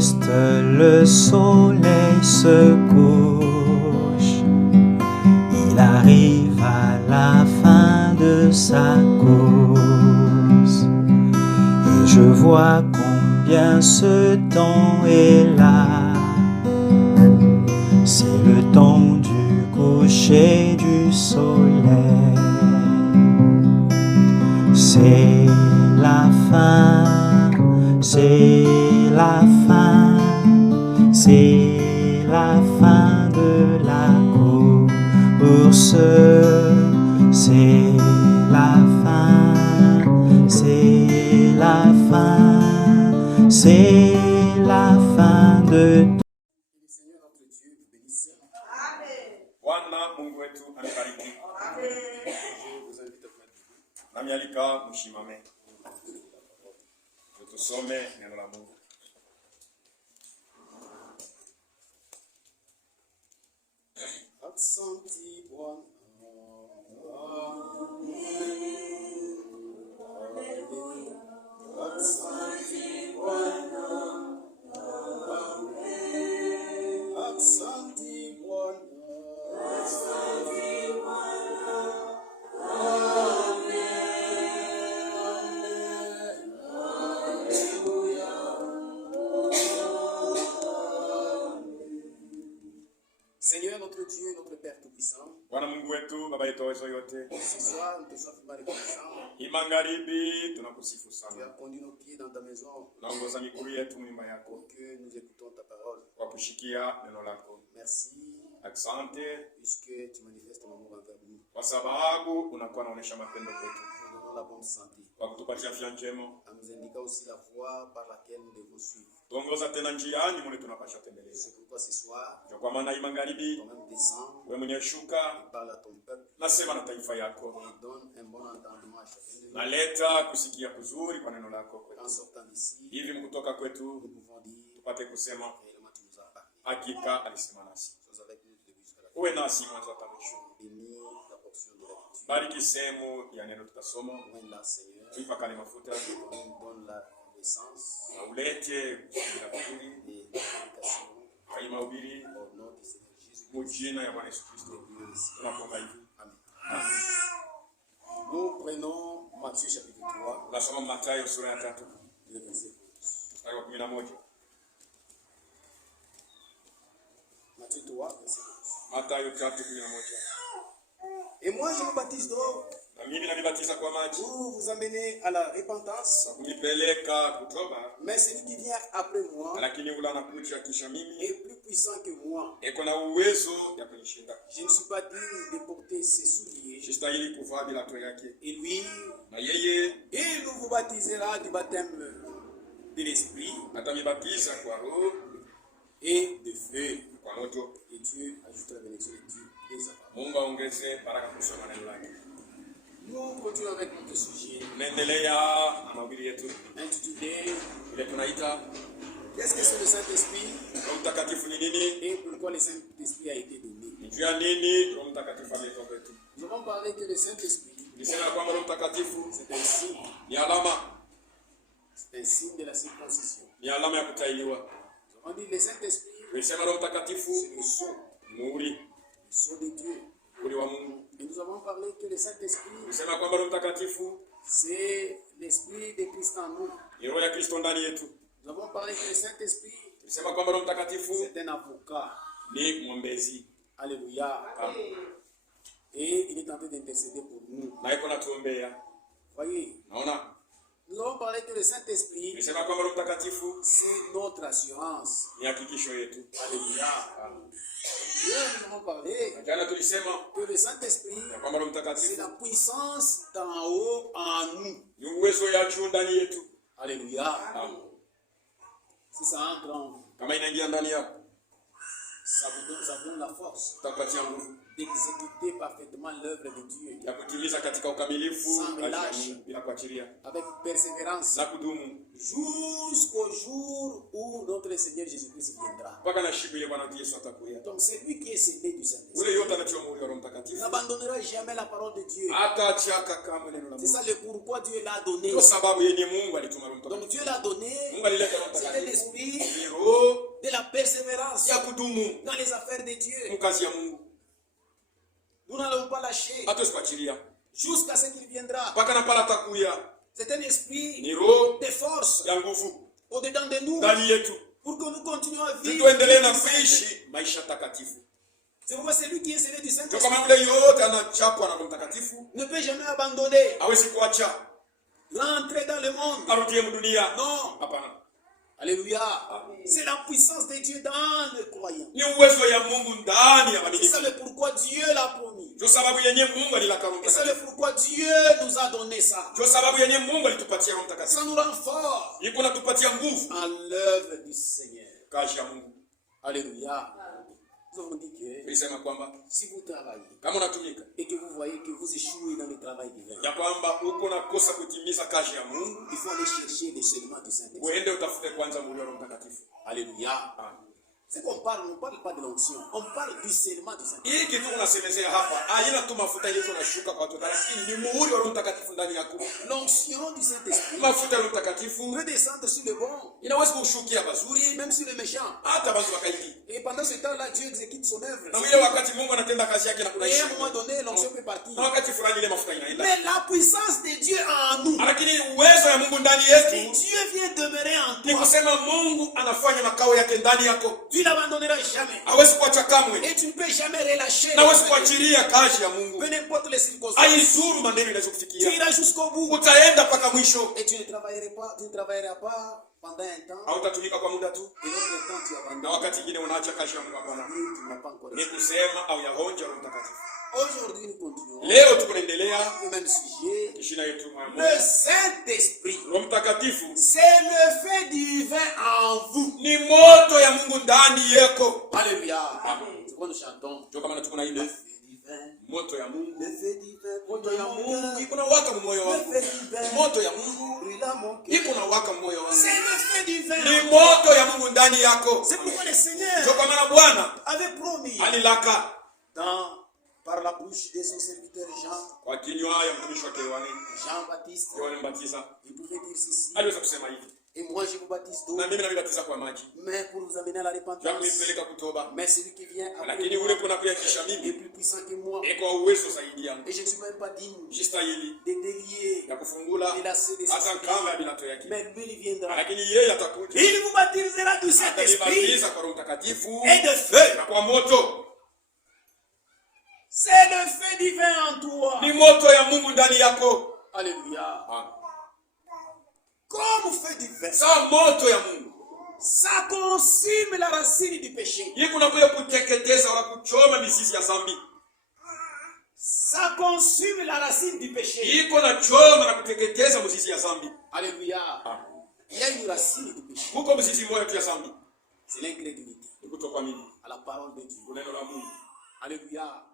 l'est, le soleil se couche. Il arrive à la fin de sa course. Et je vois combien ce temps est là. C'est le temps du coucher du soleil. C'est la fin, c'est la fin, c'est la fin de la course. C'est la fin, c'est la fin, c'est la fin de tout. Seigneur notre Dieu vous bénisse. Bwana Mungu wetu amebariki. Je vous invite à faire du bruit. Namialika mshimame. Tusome neno la Mungu. Asante Bwana. Asante Bwana. Asante Bwana. Seigneur notre Dieu, notre Père Tout-Puissant, Bwana Mungu wetu, Baba yetu wa yote. ce soir nous te sommes reconnaissants. Hii magharibi tunakusifu Tu sana. as conduit nos pieds dans ta maison Naongoza miguu yetu nyumba yako pour que nous écoutons ta parole. kwa kushikia neno lako. Merci Asante puisque tu manifestes ton amour envers nous. kwa sababu unakuwa unaonesha mapendo kwetu, Nous donnons la bonne santé kwa kutupatia afya njema. en nous indiquant aussi la voie par laquelle nous devons suivre. Tuongoza tena njiani mune tunapasha tembelea. C'est pourquoi ce soir, Kwa maana hii magharibi toi-même descends wewe mwenye shuka et parle à ton peuple nasema na taifa yako. et donne un bon entendement à chacun de nous. Naleta kusikia kuzuri kwa neno lako En kwetu. sortant d'ici, Hivi mkutoka kwetu nous pouvons dire tupate kusema réellement tu nous as parlé. hakika alisema nasi. Sois avec nous du début jusqu'à la fin. Uwe nasi mwanzo hata mwisho. Bénis la portion de la lecture. Bariki sehemu ya neno tutasoma. Loin-la, Seigneur. Tuipakane mafuta Donne la connaissance na ulete kushinda vizuri et la prédication kwa hii mahubiri au nom de Seigneur Jésus. mu jina ya Bwana Yesu Kristo. Tunakuomba hivi. Amen. Nous prenons Matthieu chapitre 3, Tunasoma Mathayo sura ya 3 le verset 11. mstari wa 11. Matthieu 3, verset 11. Mathayo 3:11. Et moi je vous baptise d'eau Na mimi nalibatiza kwa maji pour vous amener à la repentance. kunipeleka kutoba, Mais celui qui vient après moi lakini yule anakuja kisha mimi est plus puissant que moi. eko na uwezo ya kunishinda. Je ne suis pas digne de porter ses souliers. Sistahili kuvaa viatu yake. Et lui, Na yeye il vous baptisera du baptême de l'esprit atanibatiza kwa roho et de feu. kwa moto. Et Dieu ajoute la bénédiction de Dieu et sa parole. Mungu aongeze baraka kusoma neno lake. Nous continuons avec notre sujet Tunaendelea na mahubiri yetu intitulé ile tunaita Qu'est-ce que c'est le Saint-Esprit Roho Mtakatifu ni nini? et pourquoi le Saint-Esprit a été donné. Ni juu ya nini Roho Mtakatifu ameletwa kwetu? Nous avons parlé que le Saint-Esprit, Nisema kwamba Roho Mtakatifu c'est un signe, ni alama de la circoncision. ni alama ya kutahiriwa. Nous avons dit le Saint-Esprit, Nisema Roho Mtakatifu c'est le muhuri sceau de Dieu. muhuri wa Mungu. Et nous avons parlé que le Saint-Esprit, Nisema kwamba Roho Mtakatifu c'est l'Esprit de Christ en nous. ni roho ya Kristo ndani yetu. Nous avons parlé que le Saint-Esprit, Nisema kwamba Roho Mtakatifu c'est un avocat. ni mwombezi. Alléluia. Et il est en train d'intercéder pour nous. Na yuko natuombea. Voyez, Naona? nous avons parlé que le Saint-Esprit, Nisema kwamba Roho Mtakatifu c'est notre assurance. ni hakikisho yetu. Alléluia. Hier, nous avons parlé Na jana tulisema que le Saint-Esprit, ya kwamba Roho c'est Mtakatifu la puissance d'en haut en nous. ni uwezo ya juu ndani yetu. Alléluia. Amen. Si ça entre en vous, Kama inaingia ndani yako, Ça vous donne la force utakupatia nguvu d'exécuter parfaitement l'œuvre de Dieu ya kutimiza katika ukamilifu Sans kazi ya relâche. Mungu bila kuachilia avec persévérance na kudumu jusqu'au jour où notre Seigneur Jésus-Christ viendra. mpaka na siku ile Bwana Yesu atakuja. Donc celui qui est scellé du Saint-Esprit Ule yote anatiwa muhuri wa Roho Mtakatifu n'abandonnera jamais la parole de Dieu. hatachaka kama neno la C'est Mungu. ça le pourquoi Dieu l'a donné. Ndio sababu yenye Mungu alituma Roho Donc Mtakatifu. Dieu l'a donné, Mungu alileta Roho c'était Mtakatifu l'esprit ni roho de la persévérance ya kudumu dans les affaires de Dieu. mkazi ya Mungu. Nous n'allons pas lâcher Hatuwezi kuachilia jusqu'à ce qu'il viendra. mpaka na pala atakuya. C'est un esprit Ni roho de force ya nguvu au-dedans de nous ndani yetu pour que nous continuions à vivre. tuendelee na kuishi maisha takatifu. C'est pourquoi celui qui est scellé du Ndio Saint-Esprit kama yule yote anachapwa na Roho Mtakatifu ne peut jamais abandonner, hawezi kuacha rentrer dans le monde. arudie mdunia. Non. Hapana, Alléluia. C'est la puissance de Dieu dans le croyant. ni uwezo ya Mungu ndani ya C'est waaminifu. ça le pourquoi Dieu l'a promis. Ndio sababu yenye Mungu alilaka Roho Et c'est Mtakatifu. le pourquoi Dieu nous a donné ça. Ndio sababu yenye Mungu alitupatia Roho Mtakatifu. Ça nous rend forts Iko natupatia nguvu en l'œuvre du Seigneur. kazi ya Mungu. Alléluia. Nous avons dit que Tulisema kwamba si vous travaillez kama unatumika et que vous voyez que vous échouez dans le travail divin, ya kwamba uko nakosa kutimiza kazi ya Mungu, il faut aller chercher les seulement du Saint-Esprit. uende utafute kwanza muhuri wa Roho Mtakatifu. Alléluia. C'est qu'on parle, on ne parle pas de l'onction, on parle du scellement du Saint-Esprit. Hii kitu unasemezea hapa haina tu mafuta ile tunashuka kwa watu, lakini ni muhuri wa Roho Mtakatifu ndani yako. L'onction du Saint-Esprit Mafuta ya Roho Mtakatifu peut descendre sur le bon inaweza kushukia bazuri et même sur le méchant. hata watu wakaidi. Et pendant ce temps-là, Dieu exécute son œuvre. Na ile wakati Mungu anatenda kazi yake na kuna Et à un ishi. moment donné, l'onction peut partir. Na wakati fulani ile mafuta inaenda. Mais la puissance de Dieu en nous, Lakini uwezo ya Mungu ndani et yetu Dieu vient demeurer en ni toi. kusema Mungu anafanya makao yake ndani yako. Tu n'abandonneras jamais. Hawezi kuacha kamwe. Et tu ne peux jamais relâcher. Na hawezi kuachilia kazi ya Mungu. Peu n'importe les circonstances. Haizuru maneno inaweza Tu kufikia. iras jusqu'au bout. Utaenda mpaka mwisho. Et tu ne travailleras pas pendant un temps. Hautatumika kwa muda tu. Et l'autre temps, tu abandonnes. Na wakati mwingine unaacha kazi ya Mungu hapana. Tu n'as pas encore. Ni kusema au yahonja Roho Mtakatifu. Aujourd'hui, nous continuons Leo tukuendelea le même sujet. kishina yetu Le mmoja. Saint-Esprit, Roho Mtakatifu c'est le feu divin en vous. ni moto ya Mungu ndani yako. Alléluia. Amen. C'est pourquoi nous chantons. Ndio kama tuko naimba Le feu divin. moto ya Mungu. Le feu divin. Moto ya Mungu iko na waka moyo Le wangu. feu divin. Moto ya Mungu Brûle à mon cœur. iko na waka moyo wangu. C'est le feu divin. Ni moto ya Mungu ndani yako. C'est pourquoi le Ndio Seigneur kama Bwana avait promis alilaka par la bouche de son serviteur Jean, kwa kinywa ya mtumishi wake Jean-Baptiste. Yohana Mbatiza. Il pouvait dire ceci. Aliweza kusema hivi. Et moi je vous baptise d'eau, Na mimi nabatiza kwa maji. mais pour vous amener à la Ya repentance. kunipeleka kutoba. Mais celui qui vient après Lakini moi ule kuna kuyakisha est mimi plus puissant que moi. iko uwezo zaidi yangu. Et je ne suis même pas digne Sistahili de délier ya kufungula et lasser des hata esprits. kama bilato yake. Mais lui il viendra. Lakini yeye atakuja. Il vous baptisera du Saint-Esprit Atanibatiza kwa Roho Mtakatifu et de feu. na kwa moto. C'est le feu divin en toi. Ni moto ya Mungu ndani yako. Alléluia. Ah. Comme feu divin. Sawa moto ya Mungu. Ça consume la racine du péché. Hii kuna kuya kuteketeza wala kuchoma mizizi ya dhambi. Ça consume la racine du péché. Iko na choma na kuteketeza mizizi ya dhambi. Alléluia. Ah. Il y a une racine du péché. Huko mizizi moja tu ya dhambi. C'est l'incrédulité Ni kutokuamini. à la parole de Dieu. Neno la Mungu. Alléluia.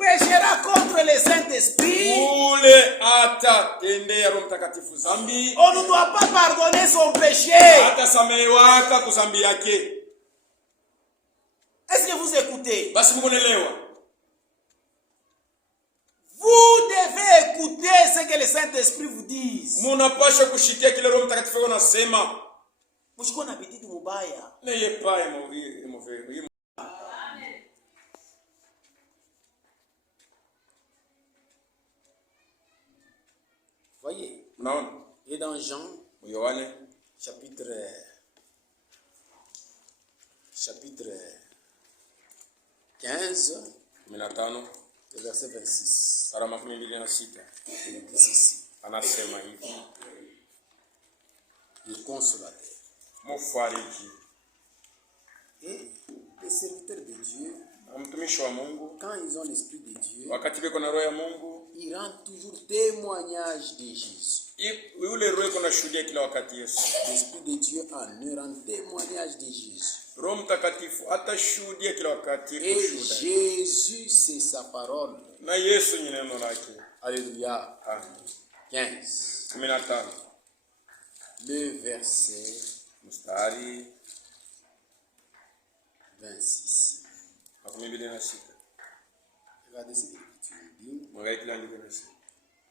péchera contre le Saint-Esprit, ule atatendea Roho Mtakatifu zambi, on ne doit pas pardonner son péché. atasamewaka kuzambi yake. Est-ce que vous écoutez? Basi mkonelewa, Vous devez écouter ce que le Saint-Esprit vous dit. munapasha kushikia kile Roho Mtakatifu anasema. Mshiko na bidii mubaya. Neye paye muviri. Voyez, Unaona? et dans Jean, Yohane chapitre 15, 15 le verset 26. sura 26 Il dit ceci. anasema hivi, Le consolateur. mfariji, Et les serviteurs de Dieu, mtumishi wa Mungu, quand ils ont l'Esprit de Dieu, wakati beko na roho ya Mungu, ils rendent toujours témoignage de Jésus. yule roho iko na shuhudia kila wakati Yesu. L'Esprit de Dieu en eux rend témoignage de Jésus. Roho Mtakatifu atashuhudia kila wakati Et kushuhudia. Jésus, c'est sa parole. Na Yesu ni neno lake. Alléluia. Amen. 15. 15 Le verset mstari 26. 26. Regardez ce que l'Écriture dit. Mwangalie kile andiko linasema.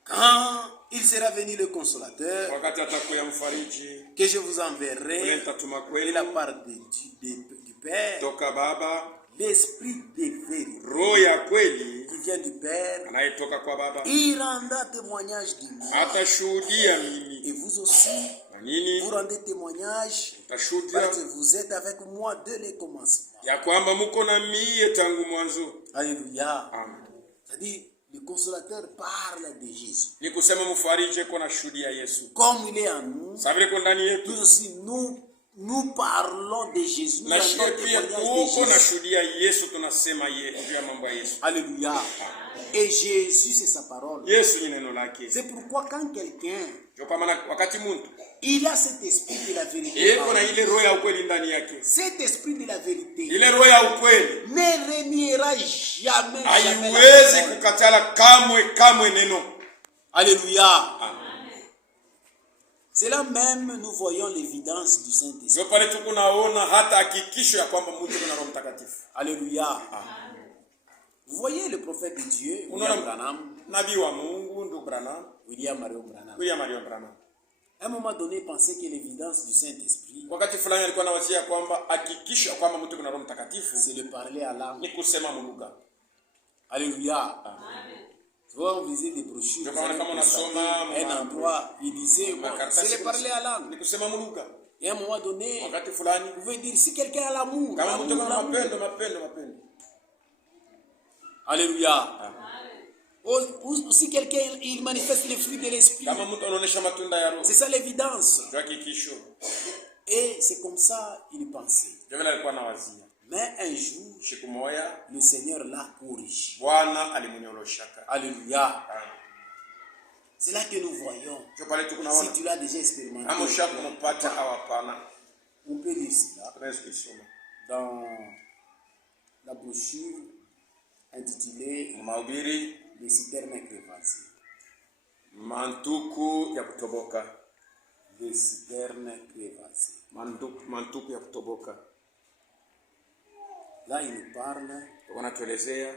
Quand il sera venu le consolateur, Wakati atakuya mfariji, que je vous ule enverrai nitatuma de kweli la part du Père, toka Baba, l'Esprit de vérité roho ya kweli qui vient du Père, anayetoka kwa Baba, il rendra témoignage de moi. atashuhudia Et mimi. vous aussi, Na nini? vous rendez témoignage Utashuhudia parce que vous êtes avec moi dès le commencement. ya kwamba muko na mie tangu mwanzo. Alléluia. Amen. C'est-à-dire, le consolateur parle de Jésus. Ni kusema mfariji ko na shuhudia Yesu. Comme il est en nous, Sabile ko ndani yetu. nous aussi, nous parlons de Jésus. Nous Na rendons shie pia témoignage tuko de na Jésus. shuhudia Yesu, tunasema juu ya mambo ya Yesu. Alléluia. Et Jésus, c'est sa parole. Yesu ni neno lake. C'est pourquoi quand quelqu'un, Ndio kwa maana wakati mtu il a cet esprit de la vérité, yeko na ile roho ya ukweli ndani yake, cet esprit de la vérité ile roho ya ukweli ne reniera jamais la haiwezi parole. kukatala kamwe neno. Alléluia. Amen. C'est là même nous voyons l'évidence du Saint-Esprit. Ndio pale tukunaona hata hakikisho ya kwamba mtu kuna Roho Mtakatifu. Alléluia. Vous voyez le prophète de Dieu, William Branham, Nabii wa Mungu ndugu Branham, William Marion Branham. William Marion Branham. À un moment donné, il pensait que l'évidence du Saint-Esprit, Wakati fulani alikuwa anawazia kwamba hakikisho ya kwamba mtu kuna Roho Mtakatifu c'est de parler à l'âme. ni kusema mulugha. Alléluia. Tu vois, on lisait des brochures, Je vous allez parle comme on a constater sommé, un endroit, il disait, bon, Makaratasi c'est de parler à l'âme. ni kusema mulugha. Et à un moment donné, Wakati fulani vous pouvez dire, si quelqu'un a l'amour, kama l'amour, mtu kuna l'amour. mapendo. Alléluia. Ou si quelqu'un il manifeste les fruits de l'esprit, Kama mtu anaonesha matunda ya Roho, c'est ça l'évidence. ndio hakikisho. Et c'est comme ça il pensait. Ndio vile alikuwa anawazia. Mais un jour, Siku moja le Seigneur l'a corrigé. Bwana alimunyoroshaka. Alléluia. C'est là que nous voyons. Ndio pale Si tukunaona tu l'as déjà expérimenté, kama ushakumpata au hapana. on peut lire cela Tunaweza kusoma dans la brochure intitulée mahubiri Les citernes crevassées. mantuku ya kutoboka. Les citernes crevassées. Mantuku ya kutoboka. Là, il nous parle Wanatuelezea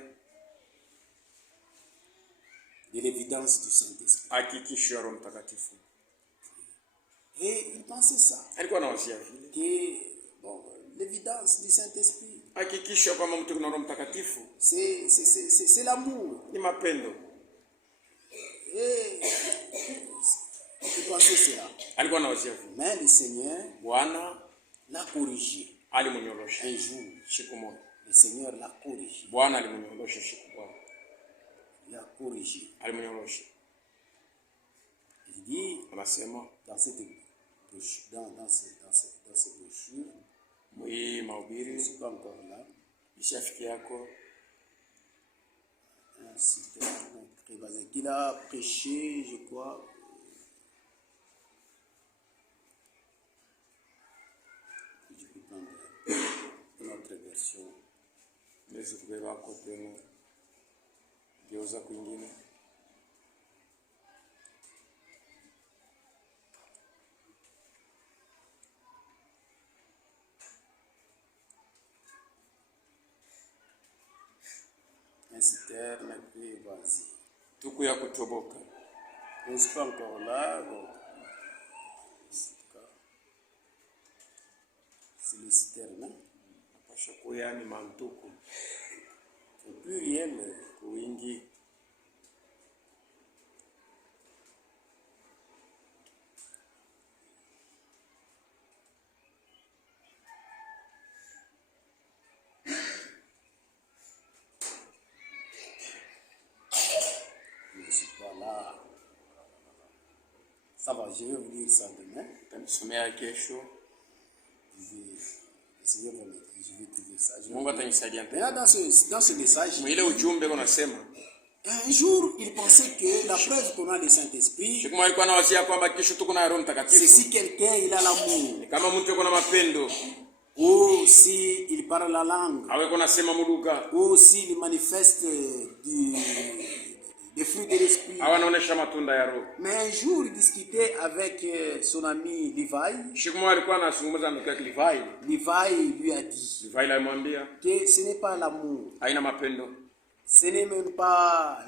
de l'évidence du Saint-Esprit. hakikisho ya Roho Mtakatifu. Et il pensait ça, Alikuwa anawazia vile que bon, l'évidence du Saint-Esprit, hakikisho kwamba mtu kuna Roho Mtakatifu c'est l'amour. ni mapendo. Et il pensait cela. Alikuwa anawazia vile. Mais le Seigneur Bwana l'a corrigé. alimunyorosha Un jour, siku moja. le Seigneur l'a corrigé. Bwana alimunyorosha siku moja. Il l'a corrigé. Alimunyorosha. Il dit Anasema dans cette brochure, dans cette brochure, hii je ne mahubiri suis pas encore là, ishafiki yako un citerne crevassé qu'il a prêché, je crois. Je peux prendre une autre version. nezi kubeba ko tena Geuza kwingine. Citerne qui vas-y. Tuku ya kutoboka. Je ne suis pas encore là. Bon. C'est les citernes. Pasha kuyani mantuku. Au pluriel. Kuingi. Ça va, je vais vous lire ça demain. Tanisomea kesho. Je vais essayer de vous je vais trouver ça. Mungu atanisaidia. Là, dans ce message, Mwile ujumbe unasema. Un jour, il pensait que la preuve qu'on a le Saint-Esprit, Kama alikuwa anawazia kwamba kesho tuko na Roho c'est Mtakatifu. si quelqu'un il a l'amour, Kama mtu yuko na mapendo, ou si il parle la langue, awe kuna sema muluga, ou s'il manifeste des fruits de l'esprit. awe anaonesha matunda ya Roho. Mais un jour, il discutait avec son ami Levi. Siku moja alikuwa anazungumza na mke Levi. Levi lui a dit Levi alimwambia que ce n'est pas l'amour, haina mapendo. ce n'est même pas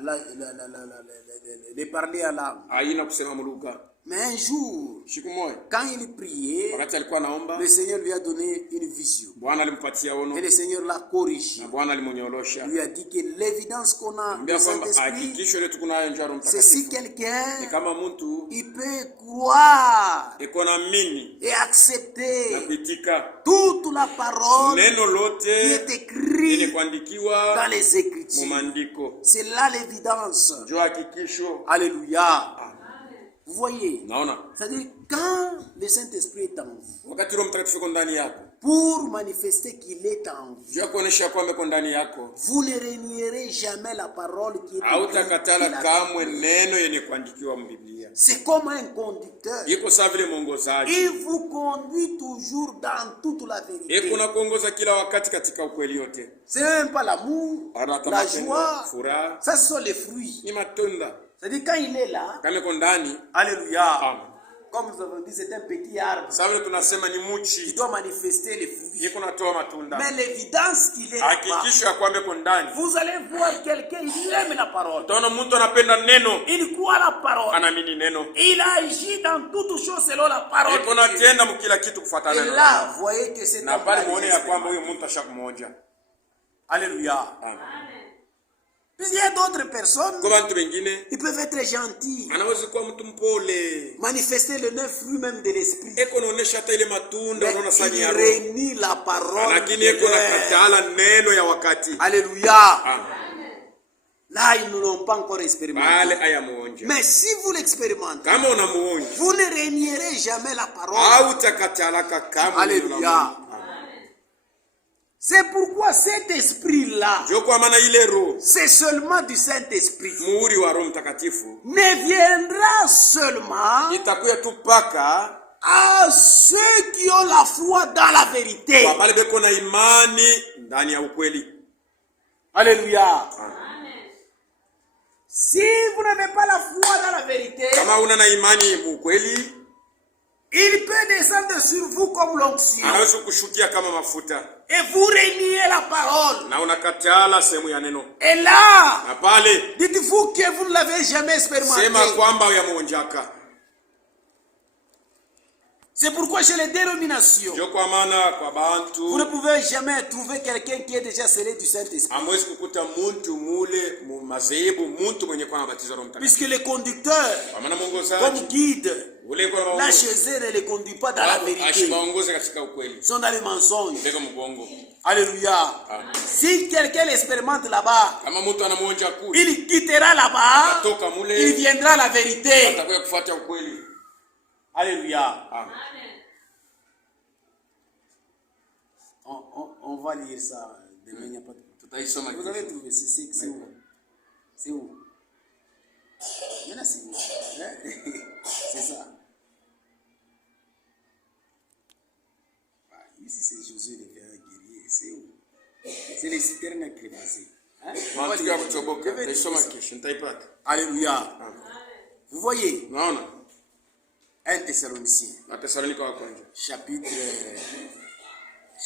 de parler à l'âme. Haina kusema muluga. Mais un jour, Siku moja quand il priait, wakati alikuwa anaomba, le Seigneur lui a donné une vision. Bwana alimpatia ono Et le Seigneur l'a corrigé. na Bwana alimonyolosha. Il lui a dit que l'évidence qu'on a du Mbia kwamba Saint-Esprit, hakikisho ile tuko nayo njaro c'est si Mtakatifu. quelqu'un Ni kama mtu il peut croire iko na mini et na accepter kuitika toute la parole neno qui lote est yenye écrite kuandikiwa dans les Écritures. mu maandiko. C'est là l'évidence. Njoo hakikisho. Alléluia. Vous voyez, Naona c'est-à-dire quand le Saint-Esprit est en vous, wakati Roho Mtakatifu yuko ndani yako, pour manifester qu'il est en vous, njoo kuonesha kwamba yuko ndani yako, vous ne renierez jamais la parole qui est écrite hautakatala dans la kamwe Bible. neno yenye kuandikiwa mbiblia. C'est comme un conducteur. Iko sawa vile mwongozaji, Il vous conduit toujours dans toute la vérité. iko na kuongoza kila wakati katika ukweli yote. C'est même pas l'amour, Hata la mapendo, joie. furaha Ça, ce sont les fruits. ni matunda. C'est-à-dire quand il est là, Kama iko ndani, alléluia. Comme nous avons dit, c'est un petit arbre sawa vile tunasema ni qui muchi, doit manifester les fruits. iko natoa matunda. Mais l'évidence qu'il est là, Hakikisho ya kwamba iko ndani. vous allez voir quelqu'un, il aime la parole. Utaona mtu anapenda neno, Il croit la parole. anaamini neno. Il agit dans toutes choses selon la parole. Iko na tenda mkila kitu kufuatana Et na là, neno. vous voyez que c'est Na un pale plan muone de ya Dieu. kwamba huyo mtu ashakumoja. Alléluia. Amen. Puis il y a d'autres personnes, Kwa bantu wengine ils peuvent être gentils, anaweza kuwa mtu mpole, manifester le neuf fruit même de l'esprit. eko naonesha hata ile matunda Mais unaona sani il ya Roho, réunit la parole. lakini de eko na Dieu. katala neno ya wakati. Alléluia. Amen. Là, ils ne l'ont pas encore expérimenté. Bale aya muonja. Mais si vous l'expérimentez, Kama unamuonja, vous ne renierez jamais la parole. hautakatalaka kama Alléluia. C'est pourquoi cet esprit-là, ndio kwa maana ile Roho, c'est seulement du Saint-Esprit, muhuri wa Roho Mtakatifu, ne viendra seulement itakuya tu paka à ceux qui ont la foi dans la vérité. kwa bale beko na imani ndani ya ukweli. Alléluia. Amen. Si vous n'avez pas la foi dans la vérité, Kama una na imani mu ukweli, il peut descendre sur vous comme l'onction anaweza kushukia kama mafuta et vous renier la parole. na unakatala sehemu ya neno. Et là, Na pale dites-vous que vous ne l'avez jamais expérimenté. sema kwamba yamuonjaka. C'est pourquoi chez les dénominations, Ndio kwa maana kwa vous ne bantu pouvez jamais trouver quelqu'un qui est déjà scellé du Saint-Esprit. amwezi kukuta muntu mule mu mazehebu muntu mwenye kwa nabatizwa Roho Mtakatifu. Puisque les conducteurs, Kwa maana comme mwongozaji guide, ule kwa là maongozi chez eux, ne les conduit pas dans la vérité. ashimaongoze katika ukweli. Ils sont dans les mensonges. Ndego mbongo. Alléluia. Amen. Si quelqu'un l'expérimente là-bas, Kama mtu anamuonja kule, il quittera là-bas, atoka il mule, viendra à la vérité. atakuja kufuata ukweli. Alléluia. Amen. On va lire ça demain. Il n'y a pas de... Tutaisoma Vous kesho. avez trouvé, c'est où? C'est où? Maintenant, c'est où? Hein? C'est ça. Ah, ici, c'est Josué le grand guerrier. C'est où? C'est les citernes crémassées. Mantuki ya kutoboka. Nisoma kesho nitaipata. Alléluia. Vous voyez? Naona? 1 Thessaloniciens. Na Thessalonika wa kwanza.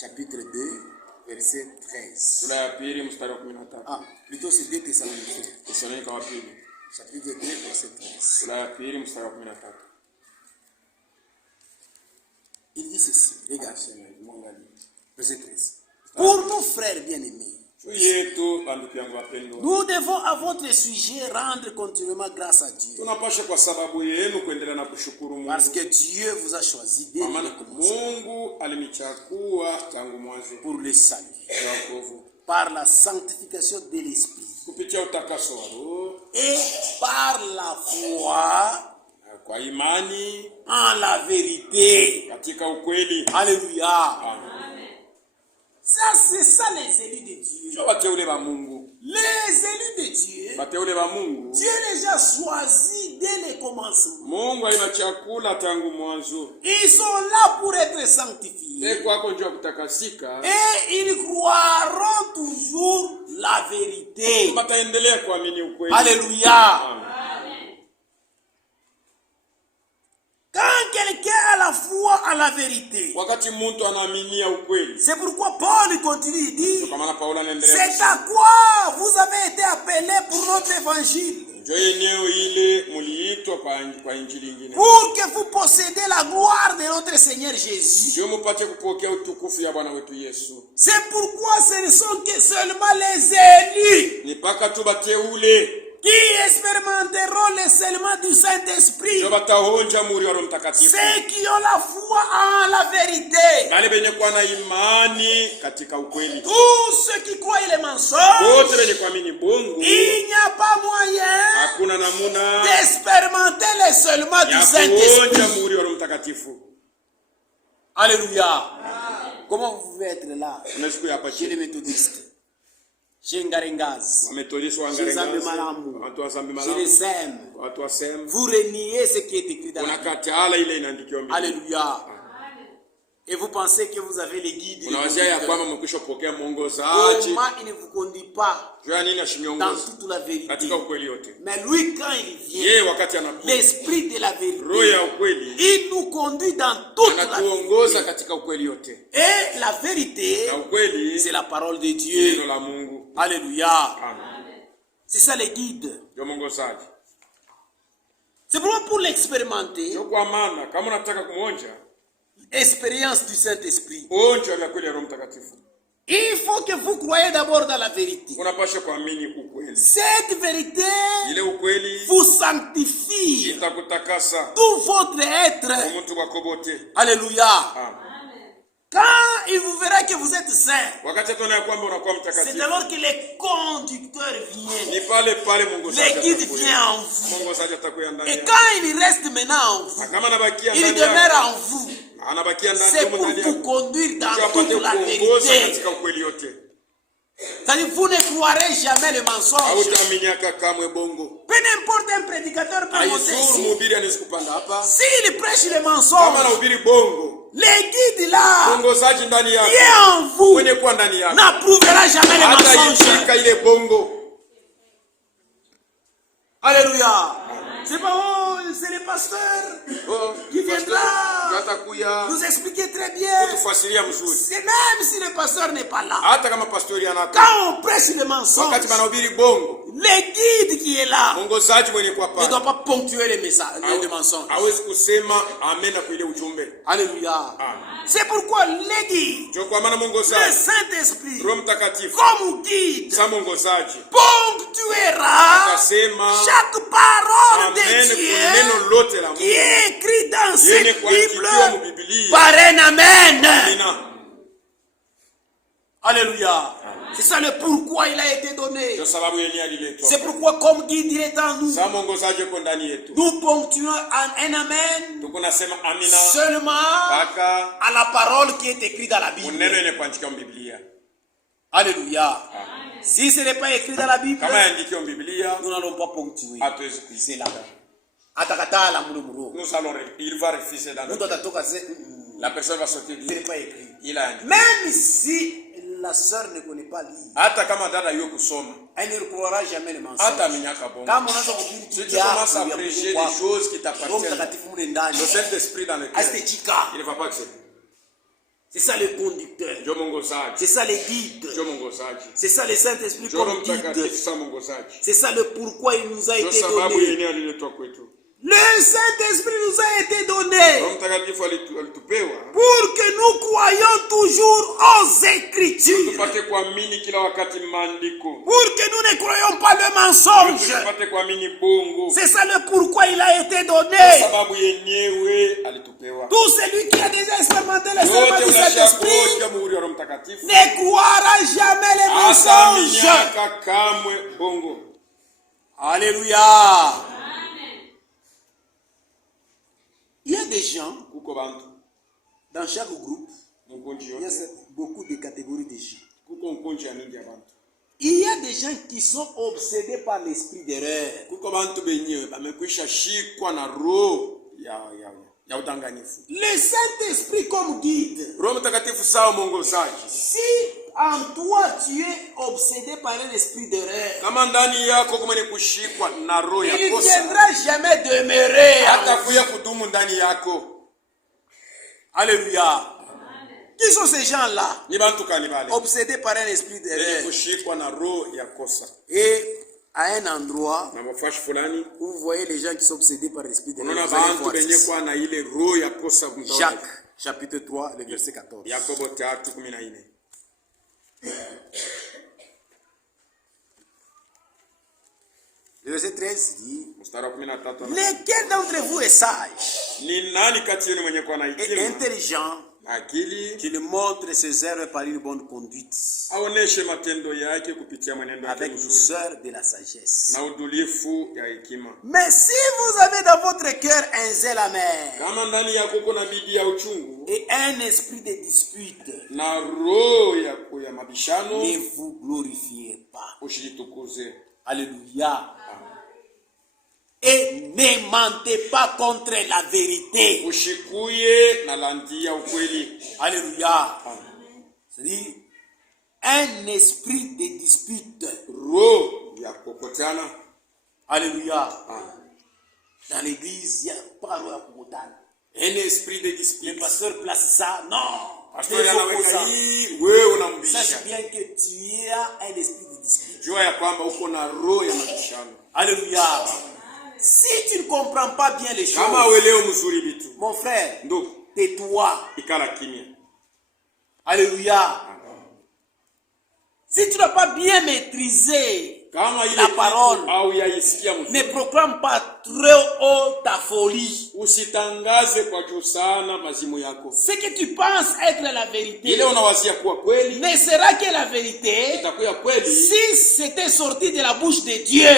Chapitre 2, verset 13. Sura ya pili mstari wa 13. Ah, plutôt c'est 2 Thessaloniciens. Thessalonika wa pili. Chapitre 2, verset 13. Sura ya pili mstari wa 13. Il dit ceci, regarde, verset 13. Pour nos frères bien-aimés, nous devons à votre sujet rendre continuellement grâce à Dieu. Tunapasha kwa sababu yenu kuendelea na kushukuru Mungu. Parce que Dieu vous a choisi dès le commencement. Mungu alinichagua tangu mwanzo pour le salut. wokovu. Par la sanctification de l'esprit. Kupitia utakaso wa roho. Et par la foi. Kwa imani en la vérité. Katika ukweli. Alléluia. Amen. Ça, c'est ça les élus de Dieu. Les élus de Dieu. Dieu les a choisis dès le commencement. Ils sont là pour être sanctifiés. Et ils croiront toujours la vérité. Alléluia. Amen. Quand quelqu'un a la foi à la vérité, c'est pourquoi Paul continue, il dit, c'est à quoi vous avez été appelés pour notre évangile, pour que vous possédez la gloire de notre Seigneur Jésus. C'est pourquoi ce ne sont que seulement les élus qui expérimenteront le scellement du Saint-Esprit, ceux qui ont la foi en la vérité, tous ceux qui croient les mensonges, il n'y a pas moyen d'expérimenter le scellement du Saint-Esprit. Alléluia. Comment vous pouvez être là chez les méthodistes, chez Ngarengazi, chez les Ambemalamu, chez les Sem, vous reniez ce qui est écrit dans la Bible. Alléluia. Et vous pensez que vous avez les guides. Comment il ne vous conduit pas dans toute la vérité. Mais lui, quand il vient, l'esprit de la vérité, il nous conduit dans toute la vérité. Et la vérité, c'est la parole de Dieu. Alléluia. C'est ça les guides. C'est pour l'expérimenter. Expérience du Saint-Esprit. Il faut que vous croyez d'abord dans la vérité. Cette vérité vous sanctifie tout votre être. Alléluia. Quand il vous verra que vous êtes saint, c'est alors que les conducteurs viennent. Les guides viennent en vous. Et quand il reste maintenant en vous, il demeure en vous. C'est pour vous conduire dans toute la vérité. C'est-à-dire, vous ne croirez jamais le mensonge. Peu n'importe un prédicateur peut monter ici. S'il prêche le mensonge, les guides là, qui est en vous, n'approuvera jamais le mensonge. Alléluia. C'est pas c'est le pasteur qui viendra nous expliquer très bien. C'est même si le pasteur n'est pas là. Quand on prêche le mensonge, le guide qui est là ne doit pas ponctuer les messages, les mensonges. Alléluia. C'est pourquoi les guides, le Saint-Esprit, comme guide, ponctuera chaque parole de Dieu qui est écrit dans cette Bible par un amen. Alléluia. C'est ça le pourquoi il a été donné. C'est pourquoi comme guide il est en nous. Nous ponctuons un amen seulement à la parole qui est écrite dans la Bible. Alléluia. Si ce n'est pas écrit dans la Bible, nous n'allons pas ponctuer. C'est là. Il va refuser dans notre... La personne va sortir. Même si la sœur ne connaît pas lire, hata kama dada yuko kusoma, elle ne recouvrira jamais le mensonge. hata minyaka bongo. Kama unaanza kuhubiri Si tu commences à prêcher des choses qui Roho t'appartiennent, Mtakatifu mle ndani le Saint-Esprit dans le cœur, asitechika. il ne va pas accepter. C'est ça le conducteur. Ndio mwongozaji. C'est ça le guide. Ndio mwongozaji. C'est ça le Saint-Esprit Ndio Roho comme guide. Mtakatifu sa mwongozaji. C'est ça le pourquoi il nous a Ndio été sababu donné. yenyewe aliletwa kwetu. Le Saint-Esprit nous a été donné Roho Mtakatifu alitupewa pour que nous croyions toujours aux Écritures. tupate kuamini kila wakati maandiko. Pour que nous ne croyions pas le mensonge. Tupate kuamini bongo. C'est ça le pourquoi il a été donné. Sababu yenyewe alitupewa. Tout celui qui a déjà expérimenté le serment du Saint-Esprit ne croira jamais les mensonges. Alléluia. Il y a des gens, dans chaque groupe, il y a beaucoup de catégories de gens. Il y a des gens qui sont obsédés par l'esprit d'erreur. Le Saint-Esprit comme guide. Si en toi tu es obsédé par un esprit d'erreur, il ne viendra jamais demeurer. Alléluia. Qui sont ces gens-là? Obsédés par un esprit d'erreur. Et à un endroit où vous voyez les gens qui sont obsédés par l'esprit d'erreur, Jacques, chapitre 3, le verset 14. Le verset 13 dit: lequel d'entre vous est sage et intelligent, qui lui montre ses œuvres par une bonne conduite, avec douceur de la sagesse. Mais si vous avez dans votre cœur un zèle amer et un esprit de dispute, ne vous glorifiez pas. Alléluia. Et ne mentez pas contre la vérité. Alléluia. C'est-à-dire, un esprit de dispute. Alléluia. Dans l'église, il y a pas un esprit de dispute. Le pasteur place ça. Non. Sache bien que tu as un esprit de dispute. Alléluia. Si tu ne comprends pas bien les choses, mon frère, tais-toi. Alléluia. Si tu n'as pas bien maîtrisé la parole, ne proclame pas trop haut ta folie. Ce que tu penses être la vérité ne sera que la vérité si c'était sorti de la bouche de Dieu.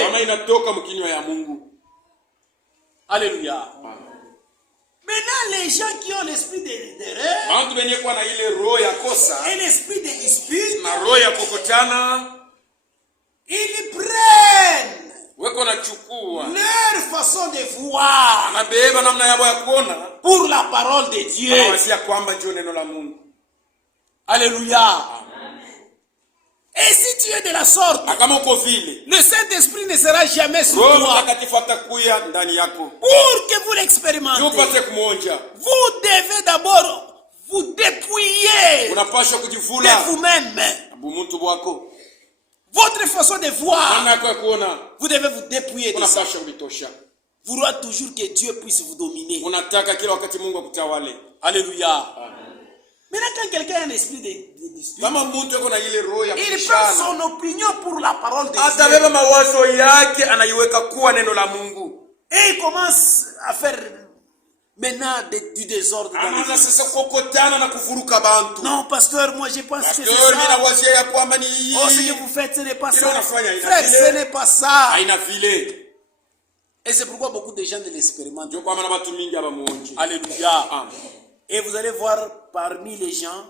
Alléluia. Maintenant, les gens qui ont l'esprit d'erreur et l'esprit de dispute, ils prennent leur façon de voir pour la parole de Dieu. Alléluia. Et si tu es de la sorte, le Saint-Esprit ne sera jamais sur toi. Pour que vous l'expérimentez, vous devez d'abord vous dépouiller de vous-même. Votre façon de voir, vous devez vous dépouiller de ça. Vous voulez toujours que Dieu puisse vous dominer. Alléluia. Maintenant, quand quelqu'un a un esprit de dispute, il prend son opinion pour la parole de Dieu. Et il commence à faire maintenant du désordre dans l'église. Non, pasteur, moi je pense que c'est ça. Oh, ce que vous faites, ce n'est pas ça. Frère, ce n'est pas ça. Et c'est pourquoi beaucoup de gens ne l'expérimentent. Alléluia. Et vous allez voir parmi les gens,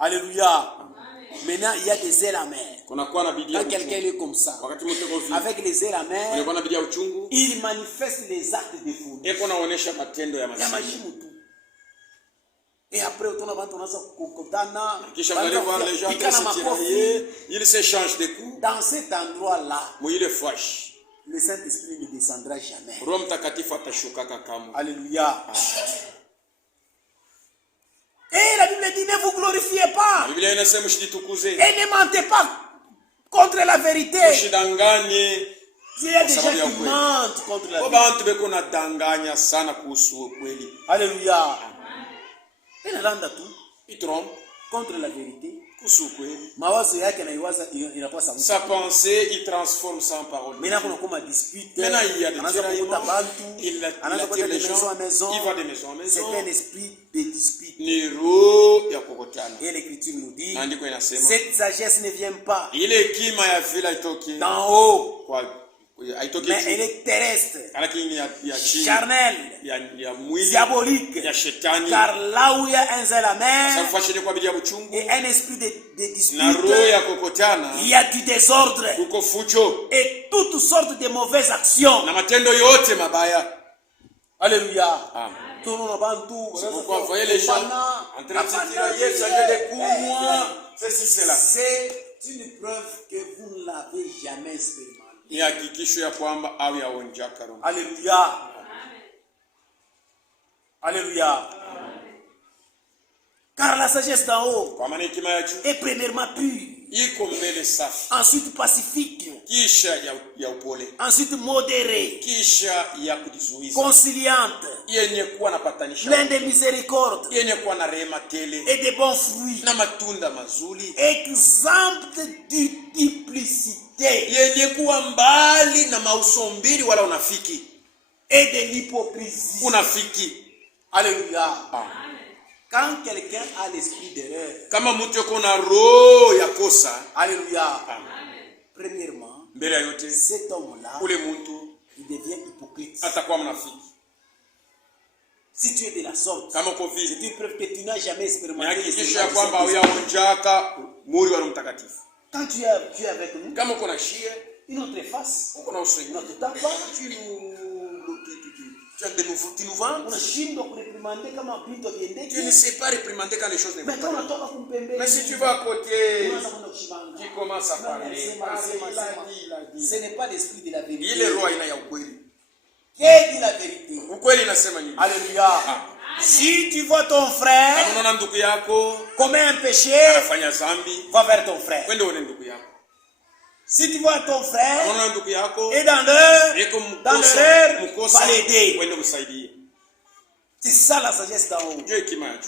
alléluia, maintenant il y a des ailes amères. Quand quelqu'un est comme ça, avec les ailes amères, il manifeste les actes de folie. Et après, on a Qui voir les gens se tirailler, ils s'échangent des coups. Dans cet endroit-là, le Saint-Esprit ne descendra jamais. Alléluia. Et la Bible dit, ne vous glorifiez pas. Et ne mentez pas contre la vérité. Il y a des gens qui mentent contre la vérité. Alléluia. Il trompe contre la vérité. Sa pensée, il transforme ça en parole. Maintenant, il y a des tiraillements, il attire les gens, il va de maison en maison. C'est un esprit de dispute. Et l'Écriture nous dit, cette sagesse ne vient pas d'en haut, mais elle est terrestre, charnelle, diabolique. Car là où il y a un zèle amer et un esprit de dispute, il y a du désordre et toutes sortes de mauvaises actions. Alléluia. C'est pourquoi vous voyez les gens en train de se tirailler, changer des coups, ceci, cela. C'est une preuve que vous ne l'avez jamais expérimenté. Alléluia. Alléluia. Car la sagesse d'en haut est premièrement pure, ensuite pacifique, ensuite modérée, conciliante, pleine de miséricorde et de bons fruits, exempte de duplicité et de l'hypocrisie. Alléluia. Quand quelqu'un a l'esprit d'erreur, alléluia. Premièrement, cet homme-là, il devient hypocrite. Si tu es de la sorte, c'est une preuve que tu n'as jamais expérimenté. Quand tu es avec nous, une autre face, notre tabac, tu nous vends, tu ne sais pas réprimander quand les choses ne vont pas. Mais si tu vas à côté, tu commences à parler. Ce n'est pas l'esprit de la vérité. Il est roi, il a Qui dit la vérité? Alléluia. Si tu vois ton frère commet un péché, va vers ton frère. Si tu vois ton frère et dans l'heure, va l'aider. C'est ça la sagesse d'en haut.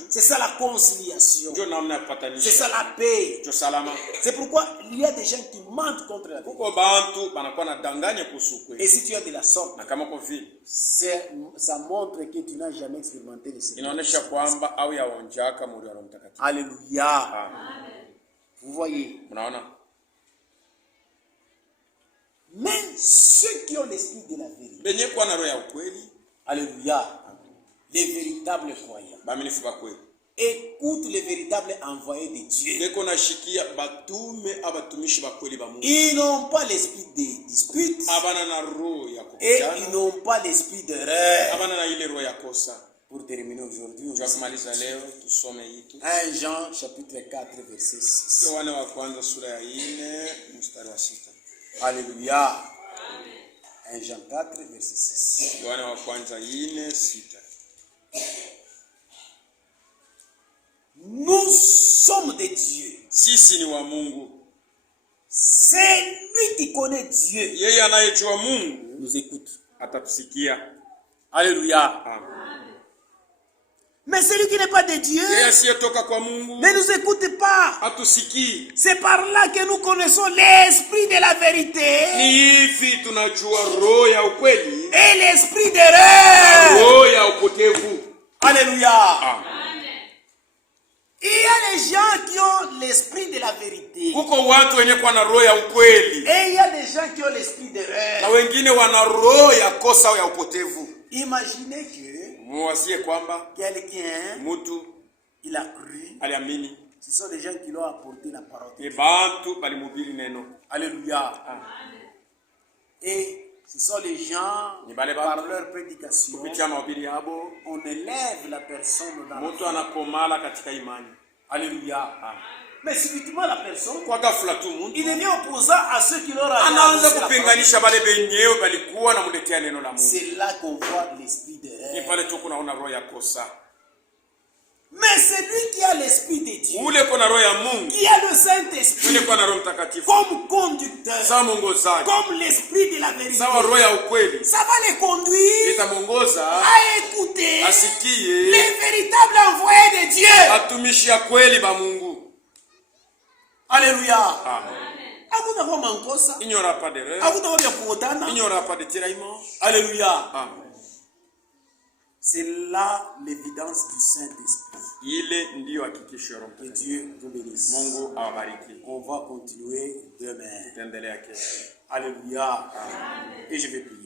C'est ça la conciliation. C'est ça la paix. C'est pourquoi il y a des gens qui mentent contre la vérité. Et si tu as de la sorte, ça montre que tu n'as jamais expérimenté le Seigneur. Alléluia. Vous voyez. Mais ceux qui ont l'esprit de la vérité, alléluia, les véritables croyants, écoute les véritables envoyés de Dieu. Ils n'ont pas l'esprit de dispute et ils n'ont pas l'esprit d'erreur. Pour terminer aujourd'hui, 1 Jean chapitre 4 verset 6. Alléluia. 1 Jean 4 verset 6. Nous sommes des dieux. C'est lui qui connaît Dieu. Nous écoute. Alléluia. Mais celui qui n'est pas de Dieu ne nous écoute pas. C'est par là que nous connaissons l'esprit de la vérité et l'esprit d'erreur. Alléluia. Il y a des gens qui ont l'esprit de la vérité. Et il y a des gens qui ont l'esprit d'erreur. Imaginez que quelqu'un, il a cru. Ce sont des gens qui l'ont apporté la parole. Alléluia. Et Ce sont les gens, par leur prédication, on élève la personne dans la foi. Alléluia. Mais subitement la personne, il devient opposant à ceux qui leur avaient. C'est là qu'on voit l'esprit de rêve. Mais c'est lui qui a l'esprit de Dieu, qui a le Saint-Esprit comme conducteur, comme l'esprit de la vérité. Ça va les conduire à écouter les véritables envoyés de Dieu. Alléluia. Il n'y aura pas d'erreur. Il n'y aura pas de tiraillement. Alléluia. C'est là l'évidence du Saint-Esprit. Que Dieu vous bénisse. On va continuer demain. Alléluia. Et je vais prier.